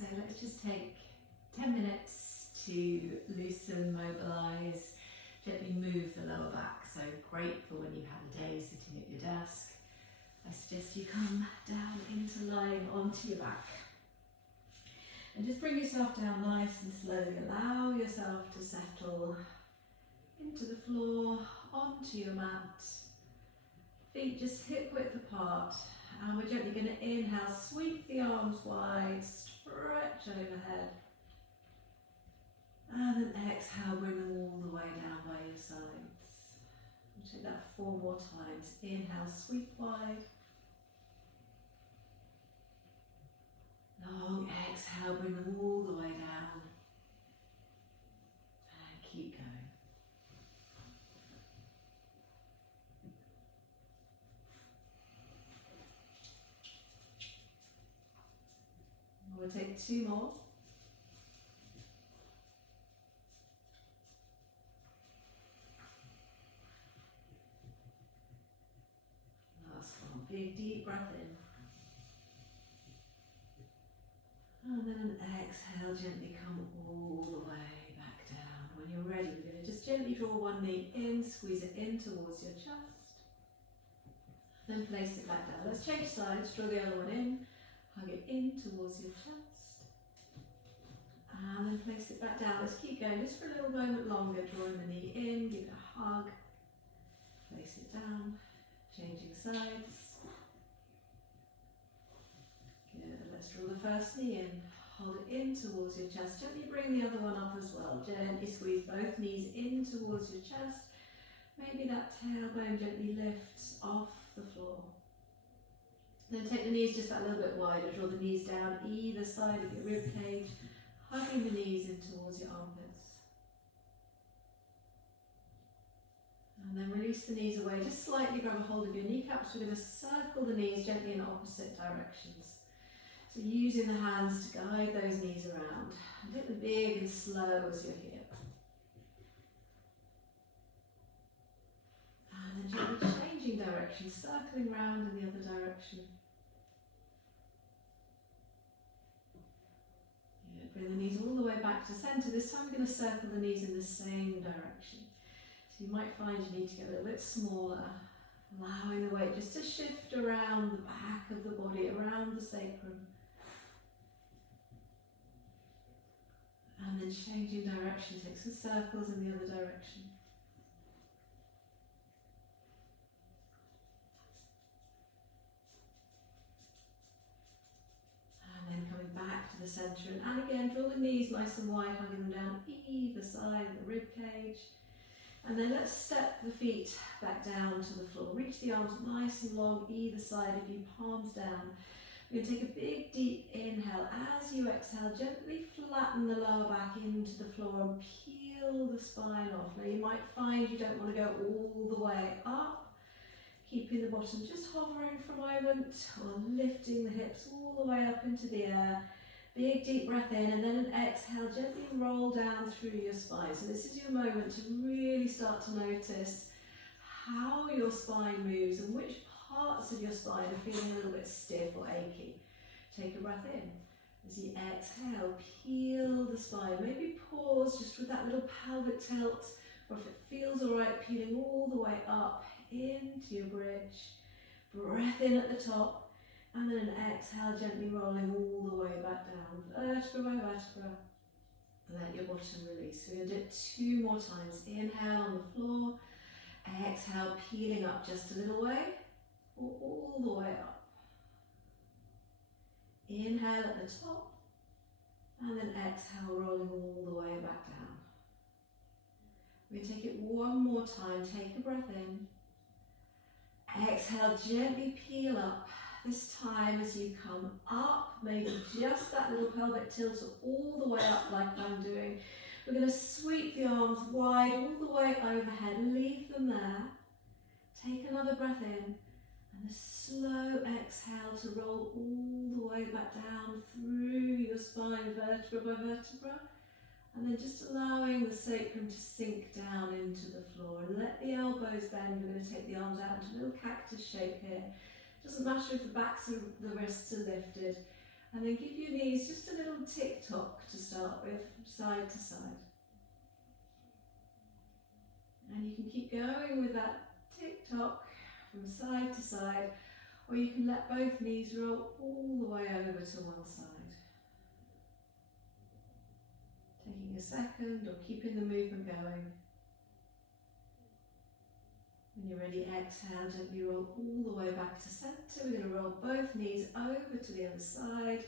So let's just take 10 minutes to loosen, mobilise, gently move the lower back. So grateful when you've had a day sitting at your desk. I suggest you come down into lying onto your back. And just bring yourself down nice and slowly. Allow yourself to settle into the floor, onto your mat. Feet just hip width apart. And we're gently going to inhale, sweep the arms wide, stretch overhead. And then exhale, bring them all the way down by your sides. We'll take that 4 more times. Inhale, sweep wide. Long exhale, bring them all the way down. And keep going. We'll take 2 more. Last one. Big deep breath in. And then an exhale, gently come all the way back down. When you're ready, we're going to just gently draw one knee in, squeeze it in towards your chest. Then place it back down. Let's change sides, draw the other one in. Hug it in towards your chest. And then place it back down. Let's keep going just for a little moment longer. Drawing the knee in, give it a hug. Place it down. Changing sides. Good. Let's draw the first knee in. Hold it in towards your chest. Gently bring the other one up as well. Gently squeeze both knees in towards your chest. Maybe that tailbone gently lifts off the floor. Then take the knees just that little bit wider. Draw the knees down either side of your rib cage, hugging the knees in towards your armpits. And then release the knees away. Just slightly grab a hold of your kneecaps. We're going to circle the knees gently in opposite directions. So using the hands to guide those knees around. And take them big and slow as you're here. And then gently changing direction, circling round in the other direction. Bring the knees all the way back to centre. This time we're going to circle the knees in the same direction. So you might find you need to get a little bit smaller, allowing the weight just to shift around the back of the body, around the sacrum. And then changing direction, take some circles in the other direction. Back to the centre, and again draw the knees nice and wide, hugging them down either side of the rib cage. And then let's step the feet back down to the floor. Reach the arms nice and long either side of you, palms down. We're going to take a big deep inhale. As you exhale, gently flatten the lower back into the floor and peel the spine off. Now you might find you don't want to go all the way up. Keeping the bottom just hovering for a moment, or lifting the hips all the way up into the air. Big deep breath in, and then an exhale, gently roll down through your spine. So this is your moment to really start to notice how your spine moves and which parts of your spine are feeling a little bit stiff or achy. Take a breath in. As you exhale, peel the spine. Maybe pause just with that little pelvic tilt, or if it feels all right, peeling all the way up into your bridge. Breath in at the top, and then an exhale, gently rolling all the way back down, vertebra by vertebra. Let your bottom release. We're going to do it 2 more times. Inhale on the floor, exhale, peeling up just a little way, or all the way up. Inhale at the top, and then exhale, rolling all the way back down. We're going to take it 1 more time. Take a breath in. Exhale, gently peel up. This time as you come up, maybe just that little pelvic tilt all the way up like I'm doing. We're going to sweep the arms wide all the way overhead. Leave them there. Take another breath in. And a slow exhale to roll all the way back down through your spine, vertebra by vertebra. And then just allowing the sacrum to sink down into the floor. And let the elbows bend. We're going to take the arms out into a little cactus shape here. Doesn't matter if the backs of the wrists are lifted. And then give your knees just a little tick-tock to start with, from side to side. And you can keep going with that tick-tock from side to side, or you can let both knees roll all the way over to one side. Taking a second or keeping the movement going. When you're ready, exhale, gently roll all the way back to centre. We're going to roll both knees over to the other side.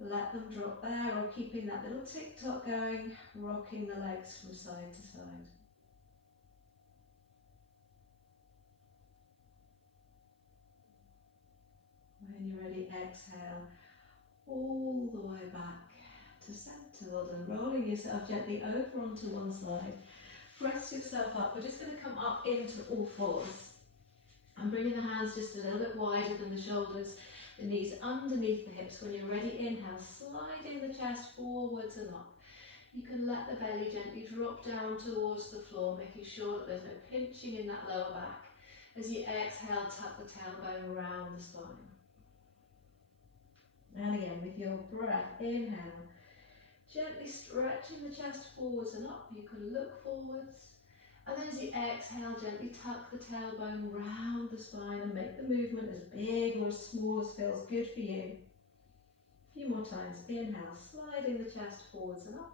Let them drop there, or keeping that little tick-tock going, rocking the legs from side to side. When you're ready, exhale all the way back to centre. Well done. Rolling yourself gently over onto one side. Press yourself up. We're just going to come up into all fours. And bringing the hands just a little bit wider than the shoulders, the knees underneath the hips. When you're ready, inhale, sliding the chest forwards and up. You can let the belly gently drop down towards the floor, making sure that there's no pinching in that lower back. As you exhale, tuck the tailbone around the spine. And again, with your breath, inhale, gently stretching the chest forwards and up. You can look forwards. And then as you exhale, gently tuck the tailbone round the spine and make the movement as big or as small as feels good for you. A few more times. Inhale, sliding the chest forwards and up.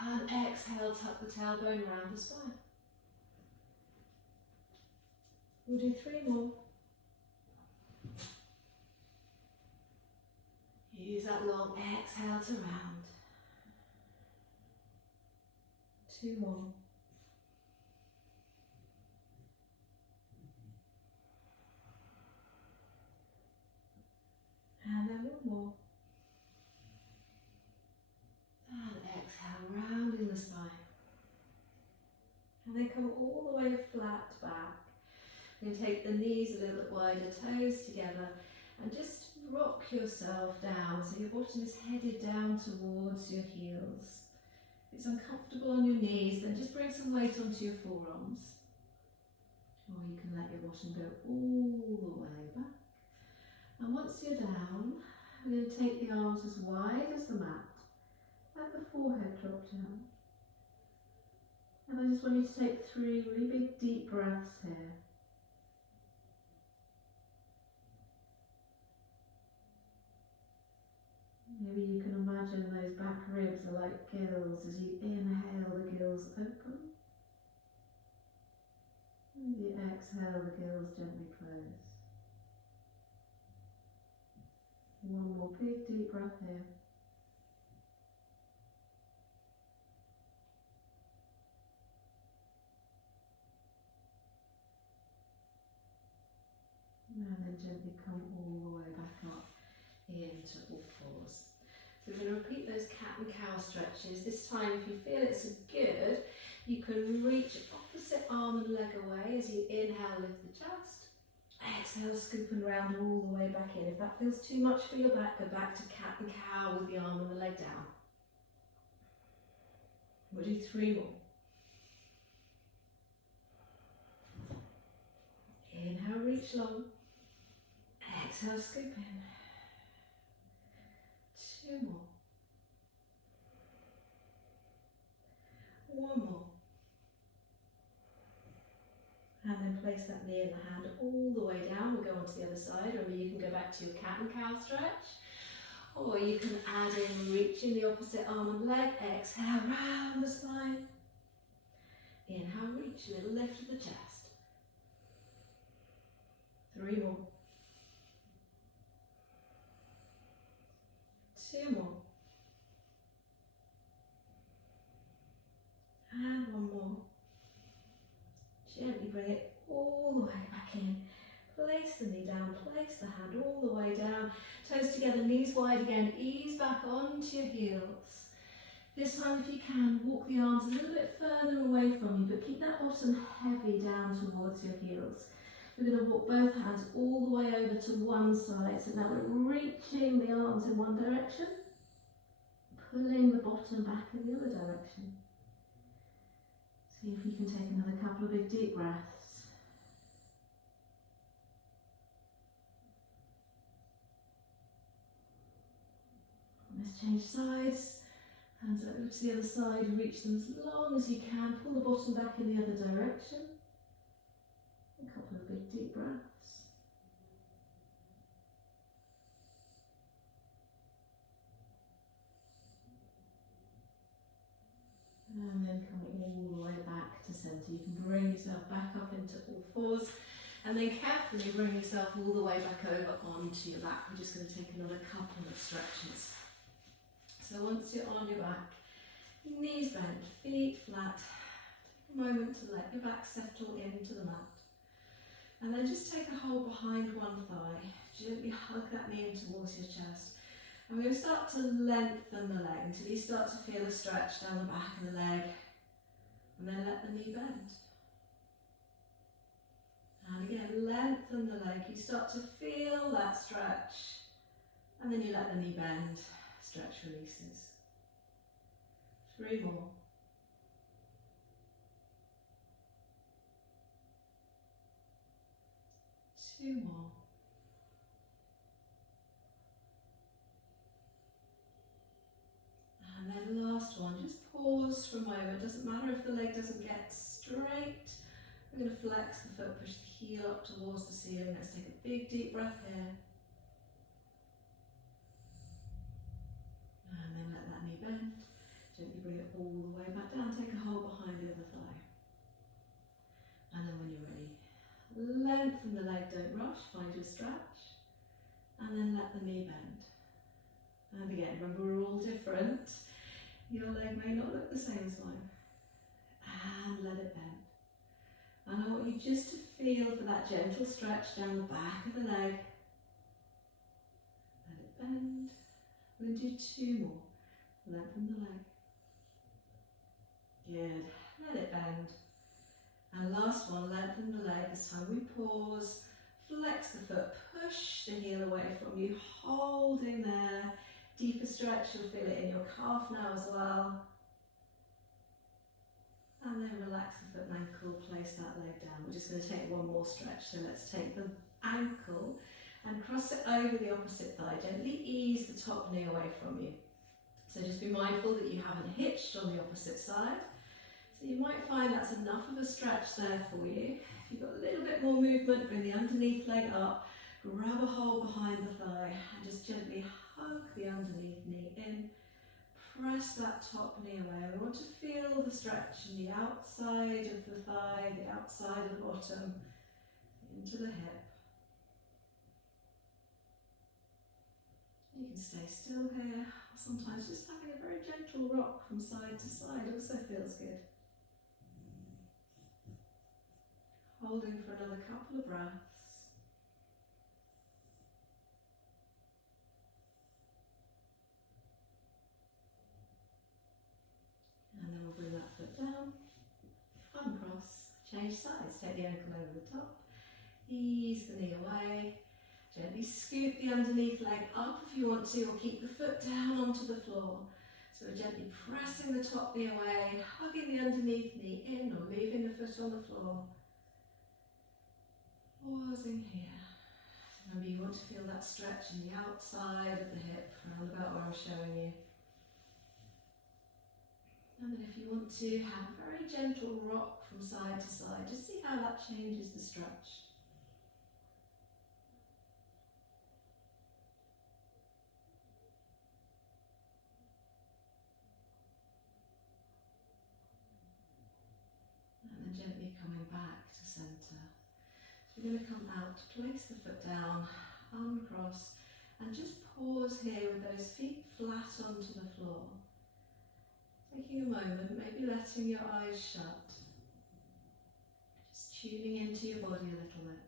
And exhale, tuck the tailbone round the spine. We'll do 3 more. Use that long exhale to round. 2 more. And then 1 more. And exhale, rounding the spine. And then come all the way flat back. And take the knees a little bit wider, toes together, and just rock yourself down so your bottom is headed down towards your heels. If it's uncomfortable on your knees, then just bring some weight onto your forearms. Or you can let your bottom go all the way back. And once you're down, we're going to take the arms as wide as the mat. Let the forehead drop down. And I just want you to take 3 really big deep breaths here. Maybe you can imagine those back ribs are like gills as you inhale, the gills open. And you exhale, the gills gently close. 1 more big deep breath here. And then gently come all the way back up into all fours. So we're going to repeat those cat and cow stretches. This time, if you feel it's good, you can reach opposite arm and leg away as you inhale, lift the chest. Exhale, scooping round all the way back in. If that feels too much for your back, go back to cat and cow with the arm and the leg down. We'll do 3 more. Inhale, reach long. Exhale, scoop in. 2 more. 1 more. And then place that knee and the hand all the way down. We'll go on to the other side. Remember, you can go back to your cat and cow stretch. Or you can add in reaching the opposite arm and leg. Exhale, round the spine. Inhale, reach, a little lift of the chest. 3 more. 2 more. And 1 more. Gently bring it all the way back in. Place the knee down, place the hand all the way down. Toes together, knees wide again. Ease back onto your heels. This time, if you can, walk the arms a little bit further away from you, but keep that bottom heavy down towards your heels. We're going to walk both hands all the way over to one side. So now we're reaching the arms in one direction, pulling the bottom back in the other direction. See if you can take another couple of big deep breaths. Let's change sides. Hands over to the other side, reach them as long as you can. Pull the bottom back in the other direction. A couple of big deep breaths. And then coming all the way back to centre. You can bring yourself back up into all fours. And then carefully bring yourself all the way back over onto your back. We're just going to take another couple of stretches. So once you're on your back, knees bent, feet flat. Take a moment to let your back settle into the mat. And then just take a hold behind one thigh. Gently hug that knee in towards your chest. And we're going to start to lengthen the leg until you start to feel a stretch down the back of the leg. And then let the knee bend. And again, lengthen the leg. You start to feel that stretch. And then you let the knee bend. Stretch releases. 3 more. 2 more. And then last one, just pause for a moment. Doesn't matter if the leg doesn't get straight. We're going to flex the foot, push the heel up towards the ceiling. Let's take a big deep breath here. And then let that knee bend. Gently bring it all the way back down. Take a hold behind the other thigh. And then when you're ready, lengthen the leg, don't rush, find your stretch. And then let the knee bend. And again, remember we're all different. Your leg may not look the same as mine. And let it bend. And I want you just to feel for that gentle stretch down the back of the leg. Let it bend. We're going to do 2 more. Lengthen the leg. Good. Let it bend. And last one, lengthen the leg. This time we pause. Flex the foot. Push the heel away from you. Holding there. Deeper stretch. You'll feel it in your calf now as well. And then relax the foot and ankle, place that leg down. We're just going to take one more stretch. So let's take the ankle and cross it over the opposite thigh. Gently ease the top knee away from you. So just be mindful that you haven't hitched on the opposite side. So you might find that's enough of a stretch there for you. If you've got a little bit more movement, bring the underneath leg up, grab a hold behind the thigh and just gently hug the underneath knee in. Press that top knee away. We want to feel the stretch in the outside of the thigh, the outside of the bottom, into the hip. You can stay still here. Sometimes just having a very gentle rock from side to side also feels good. Holding for another couple of breaths. And then we'll bring that foot down, uncross, change sides, take the ankle over the top, ease the knee away, gently scoop the underneath leg up if you want to, or keep the foot down onto the floor. So we're gently pressing the top knee away, hugging the underneath knee in or leaving the foot on the floor. Pausing here. Remember you want to feel that stretch in the outside of the hip, around about where I'm showing you. And then if you want to have a very gentle rock from side to side, just see how that changes the stretch. And then gently coming back to centre. So we're going to come out, place the foot down, uncross, and just pause here with those feet flat onto the floor. Taking a moment, maybe letting your eyes shut. Just tuning into your body a little bit.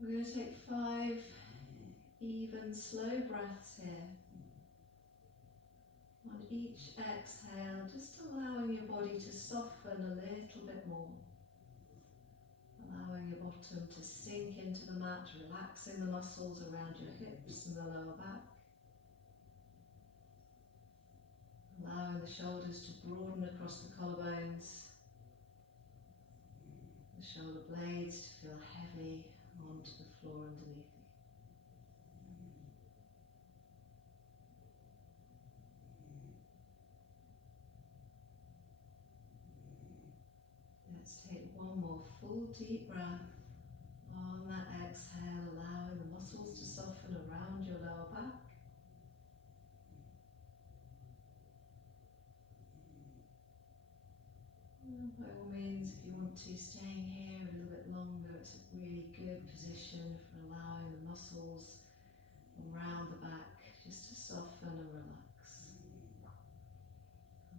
We're going to take 5 even, slow breaths here. On each exhale, just allowing your body to soften a little bit more. Allowing your bottom to sink into the mat, relaxing the muscles around your hips and the lower back. Allowing the shoulders to broaden across the collarbones, the shoulder blades to feel heavy onto the floor underneath you. Let's take one more full deep breath. On that exhale, allowing the muscles to soften around your lower back. And by all means, if you want to, staying here a little bit longer, it's a really good position for allowing the muscles around the back just to soften and relax.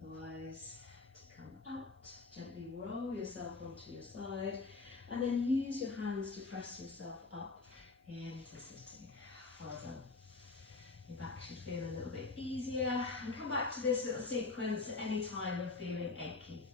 Otherwise, to come out, gently roll yourself onto your side, and then use your hands to press yourself up into sitting. Well done. Your back should feel a little bit easier, and come back to this little sequence at any time you're feeling achy.